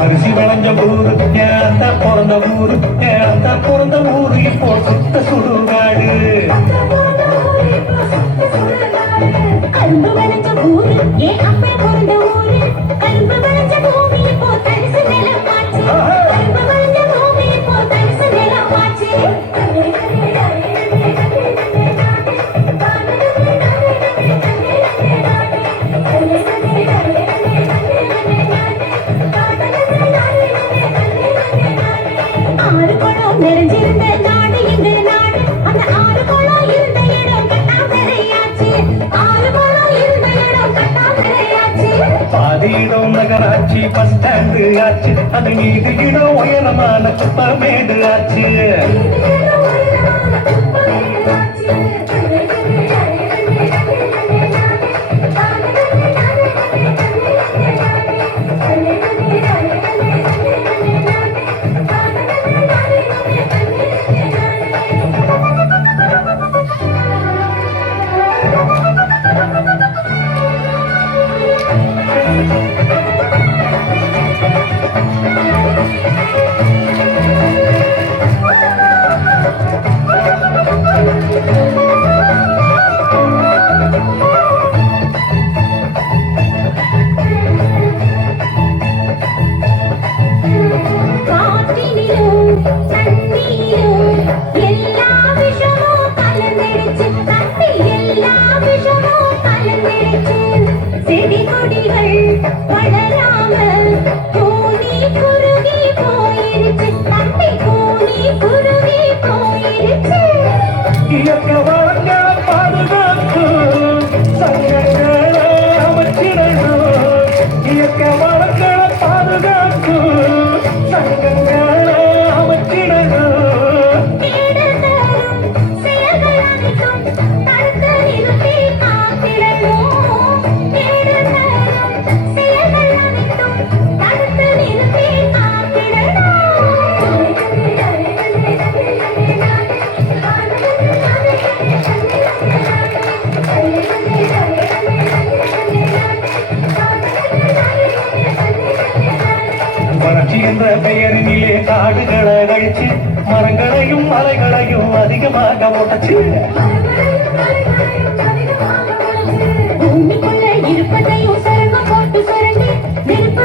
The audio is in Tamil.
அரிசி வளைஞ்ச ஊரு ஏத்த பிறந்த ஊரு ஏத்த பிறந்த ஊரு இப்போ சுத்த சுடுகாடு கரும்பு விளைஞ்ச ஊரு ஏன் அப்பா பிறந்த ஊரு கரும்பு விளைஞ்ச பூமி இப்போ தரிசு நிலமாச்சு கரும்பு விளைஞ்ச பூமி இப்போ தரிசு நிலமாச்சு ஆறு குளம் நிறைஞ்சிருந்த நாடு எங்கள் நாடு அந்த ஆறு குளம் இருந்த இடம் கட்டாமரையாச்சு ஆறு குளம் இருந்த இடம் கட்டாமரையாச்சு பாதி இடம் நகராட்சி பஸ் ஸ்டாண்டு ஆச்சு அது மீது இடம் உயரமான குப்பமேடு ஆச்சு காற்றினிலும் தண்ணீரும் எல்லா விஷமும் கலந்திடுச்சு தண்ணி எல்லா விஷமும் கலந்திடுச்சு செடி கொடிகள் வளராம கூனி குருவி போயிருச்சு தண்ணி கூனி குருவி போயிருச்சு இயற்கை வளங்களை பாதுகாத்து சங்கங்களை அமைச்சிடணும் இயற்கை வளங்களை பாதுகாத்து சங்கங்களை அமைச்சிடணும் தேடலும் செயல்கள் அனைத்தும் தடுத்து நிறுத்தி காத்திடணும் தேடலும் செயல்கள் அனைத்தும் தடுத்து நிறுத்தி வறட்சி என்ற பெயரினிலே காடுகளை அழிச்சு மரங்களையும் மலைகளையும் அதிகமாக ஓட்டச்சு பூமிக்குள்ள இருப்பதையும் சரங்க போட்டு சுரண்டி நெருப்பு